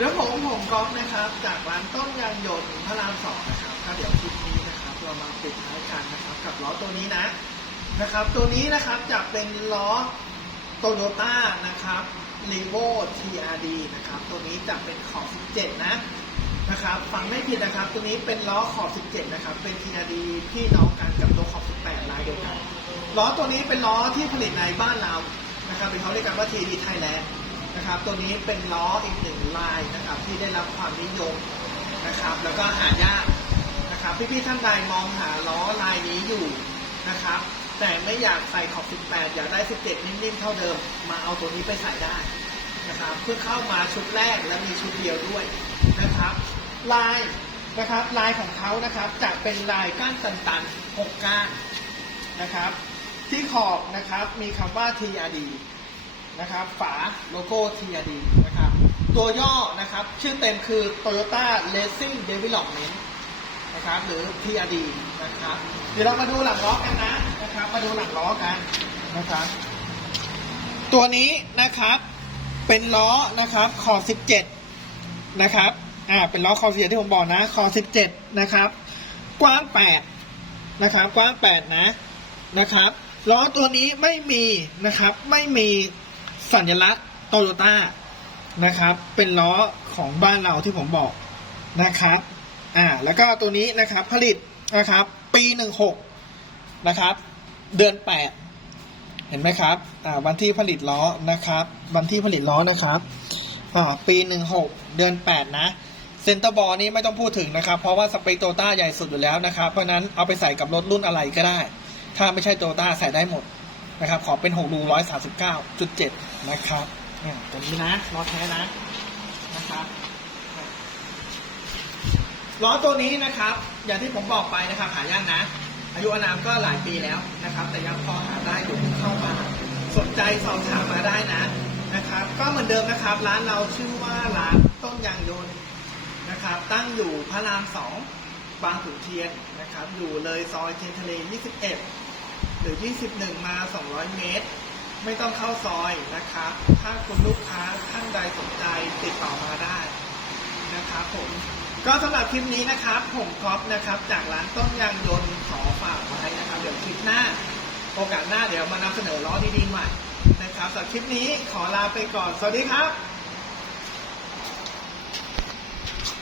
แล้วผมผมก๊อฟนะครับ จากร้านต้นยางยนต์พระรามสองนะครับก็เดี๋ยวคลิปนี้นะครับ เรามาปิดท้ายกันนะครับ กับล้อตัวนี้นะนะครับ ตัวนี้นะครับจะเป็นล้อโตโยต้านะครับ r e v o TRD นะครับ ตัวนี้จะเป็นขอบ17 นะนะครับฟังไม่ผิดนะครับ ตัวนี้เป็นล้อขอบ 17 นะครับ เป็น TRD พี่น้องกันกับตัวขอบ 18 ลายเดียวกันล้อตัวนี้เป็นล้อที่ผลิตในบ้านเรานะครับหรือเขาเรียกกันว่า TRD Thailand นะครับ ตัวนี้เป็นล้ออีกหนึ่งลายนะครับ ที่ได้รับความนิยมนะครับ แล้วก็หายากนะครับ พี่ๆท่านใดมองหาล้อลายนี้อยู่นะครับ แต่ไม่อยากใส่ขอบ 18 อยากได้ 17 นิ่มๆ เท่าเดิม มาเอาตัวนี้ไปใส่ได้นะครับ เพิ่งเข้ามาชุดแรกและมีชุดเดียวด้วยนะครับ ลายนะครับลายของเขานะครับจะเป็นลายก้านตันๆ6ก้านนะครับ ที่ขอบนะครับมีคำว่า TRD นะครับ ฝาโลโก้ TRD นะครับ ตัวย่อนะครับ ชื่อเต็มคือ Toyota Racing Development นะครับหรือ TRD นะครับ เดี๋ยวเรามาดูหลังล้อกันนะนะครับ มาดูหลังล้อกันนะครับ ตัวนี้นะครับเป็นล้อนะครับขอบ17 นะครับอ่าเป็นล้อคอ17ที่ผมบอกนะคอ17 นะครับ กว้าง 8 นะครับ กว้าง 8 นะนะครับล้อตัวนี้ไม่มีนะครับ ไม่มี สัญลักษณ์โตโยต้านะครับ เป็นล้อของบ้านเราที่ผมบอกนะครับอ่าแล้วก็ตัวนี้นะครับผลิตนะครับ ปี16นะครับ เดือน8เห็นไหมครับอ่าวันที่ผลิตล้อนะครับ วันที่ผลิตล้อนะครับอ่าปี16เดือน8นะเซนเตอร์บอลนี่ไม่ต้องพูดถึงนะครับ เพราะว่าสเปคโตต้าใหญ่สุดอยู่แล้วนะครับ เพราะฉะนั้นเอาไปใส่กับรถรุ่นอะไรก็ได้ ถ้าไม่ใช่โตต้าใส่ได้หมด นะครับขอเป็น6รู139.7 นะครับอ่าตัวนี้นะล้อแท้นะนะครับล้อตัวนี้นะครับ อย่างที่ผมบอกไปนะครับหายากนะ อายุอานามก็หลายปีแล้วนะครับ แต่ยังพอหาได้อยู่เข้ามาสนใจสอบถามมาได้นะนะครับ ก็เหมือนเดิมนะครับ ร้านเราชื่อว่าร้านต้นยางยนต์นะครับ ตั้งอยู่พระรามสองบางขุนเทียนนะครับ อยู่เลยซอยเทียนทะเล 21 หรือ 21 มา 200 เมตร ไม่ต้องเข้าซอยนะครับ ถ้าคุณลูกค้าท่านใดสนใจติดต่อมาได้นะครับผมก็สำหรับคลิปนี้นะครับ ผมก๊อฟนะครับ จากร้านต้นยางยนต์ขอฝากไว้นะครับ เดี๋ยวคลิปหน้า โอกาสหน้าเดี๋ยวมานำเสนอล้อดีๆใหม่นะครับสำหรับคลิปนี้ขอลาไปก่อน สวัสดีครับ